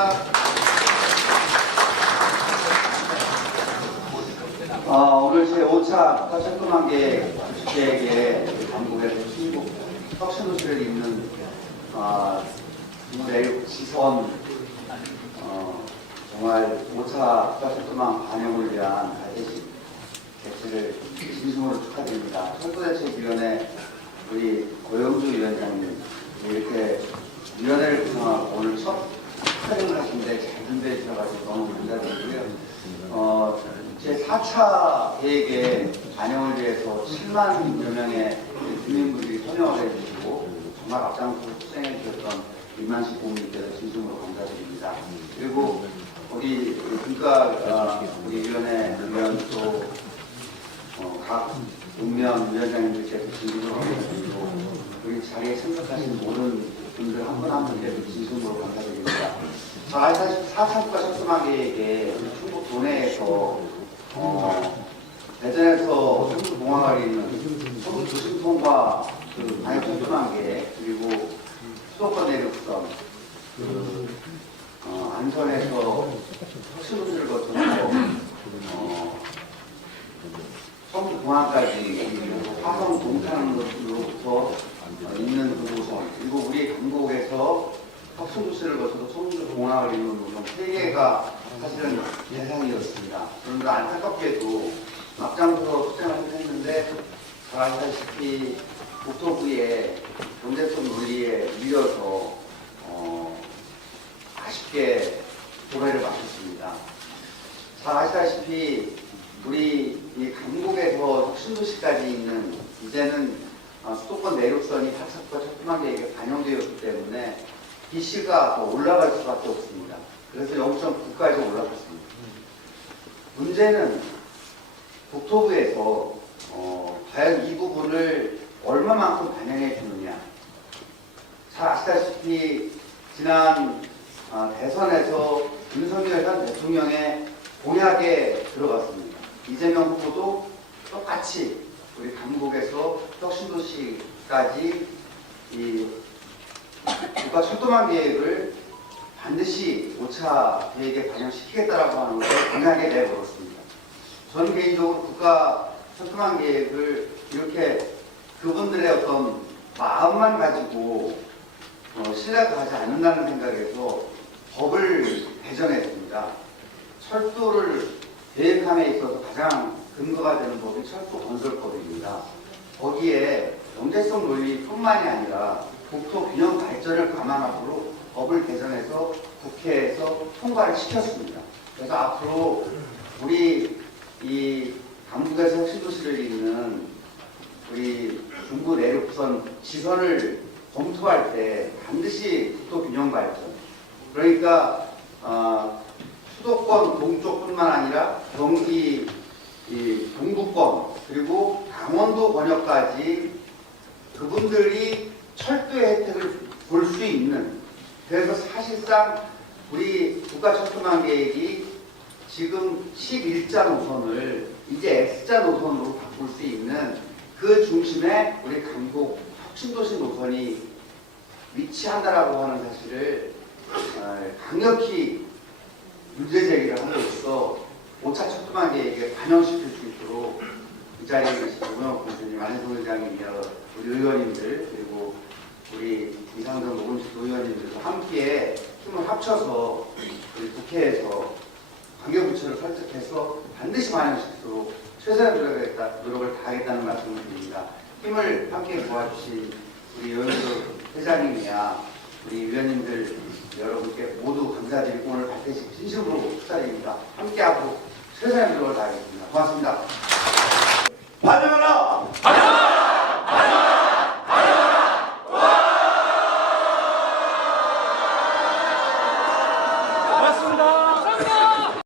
감사합니다. 어, 오늘 제 5차 파쇼토만계 주제에게 한국에서 신국 혁신옷을 입는 어, 내일 지선 어, 정말 5차 파쇼토만 반영을 위한 가제식 개최를 진심으로 축하드립니다. 청소대책위원회 우리 고영주 위원장님 이렇게 위원회를 구성하고 오늘 첫 촬영을 하시는데 잘 준비해 주셔가지고 너무 감사드리고요. 어, 제 4차 계획에 반영을 위해서 7만 여 명의 주민분들이 선정을 해주시고 정말 앞장서 수행해 주셨던 임만식 고문님께서 진심으로 감사드립니다. 그리고 우리 국가 어, 우리 위원회 위원 또 어, 각 국면 위원장님들께서 진심으로 감사드리고 우리 자리에 참석하신 모든 분들 한 분 한 분께도 진심으로 감사드립니다. 자, 아시다시피 4차 국가 척수마계에게 충북 도내에서 어, 대전에서 공항을 잇는 서부 도심통과 그 방역 척수마계 그리고 수도권 내륙선 그 어, 안선에서 혁신도시를 거쳐서 어, 성공항까지 그리고 화성 동탄으로부터 어, 있는 그 노선 그리고 우리 강북에서 혁신도시를 거쳐서 성주공항을 잇는 노선 세 개가 사실은 대상이었습니다. 그런데 안타깝게도 앞장서서 수정을 했는데 잘 아시다시피 국토부의 경제적 논리에 밀려서 어, 아쉽게 도래를 마쳤습니다. 잘 아시다시피 우리 이 강북에서 혁신도시까지 있는 이제는 어, 수도권 내륙선이 타착과 척도만계획에 반영되었기 때문에 BC가 더 올라갈 수밖에 없습니다. 그래서 0.9까지 올라갔습니다. 문제는 국토부에서 어, 과연 이 부분을 얼마만큼 반영해 주느냐. 잘 아시다시피 지난 아, 대선에서 윤석열 현 대통령의 공약에 들어갔습니다. 이재명 후보도 똑같이 우리 강북에서 혁신도시까지 이 국가 철도망 계획을 반드시 5차 계획에 반영시키겠다라고 하는 것을 공약에 내걸었습니다. 저는 개인적으로 국가 철도망 계획을 이렇게 그분들의 어떤 마음만 가지고 어, 신뢰가 가지 않는다는 생각에서 법을 개정했습니다. 철도를 계획함에 있어서 가장 근거가 되는 법이 철도 건설법입니다. 거기에 경제성 논리뿐만이 아니라 국토 균형 발전을 감안하도록 법을 개정해서 국회에서 통과를 시켰습니다. 그래서 앞으로 우리 이 강북에서 혁신도시를 잇는 우리 중부 내륙선 지선을 검토할 때 반드시 국토 균형 발전 그러니까 어, 수도권 동쪽뿐만 아니라 경기 이 동부권 그리고 강원도 번역까지 그분들이 철도의 혜택을 볼 수 있는 그래서 사실상 우리 국가 철도망 계획이 지금 11자 노선을 이제 X자 노선으로 바꿀 수 있는 그 중심에 우리 강북 혁신도시 노선이 위치한다라고 하는 사실을 어, 강력히 문제 제기를 함으로써 5차 철도망 계획에 반영시킬 이 자리에 계신 우영욱 교수님, 안혜성 의장님, 여러 우리 의원님들 그리고 우리 이상정 노건식 의원님들과 함께 힘을 합쳐서 우리 국회에서 관계부처를 설득해서 반드시 반영시키도록 최선의 노력을, 노력을 다하겠다는 말씀을 드립니다. 힘을 함께 도와주신 우리 여영도 회장님이야 우리 위원님들 여러분께 모두 감사드리고 오늘 발대식 진심으로 축하드립니다. 함께 앞으로 최선의 노력을 다하겠습니다. 고맙습니다. 반영하라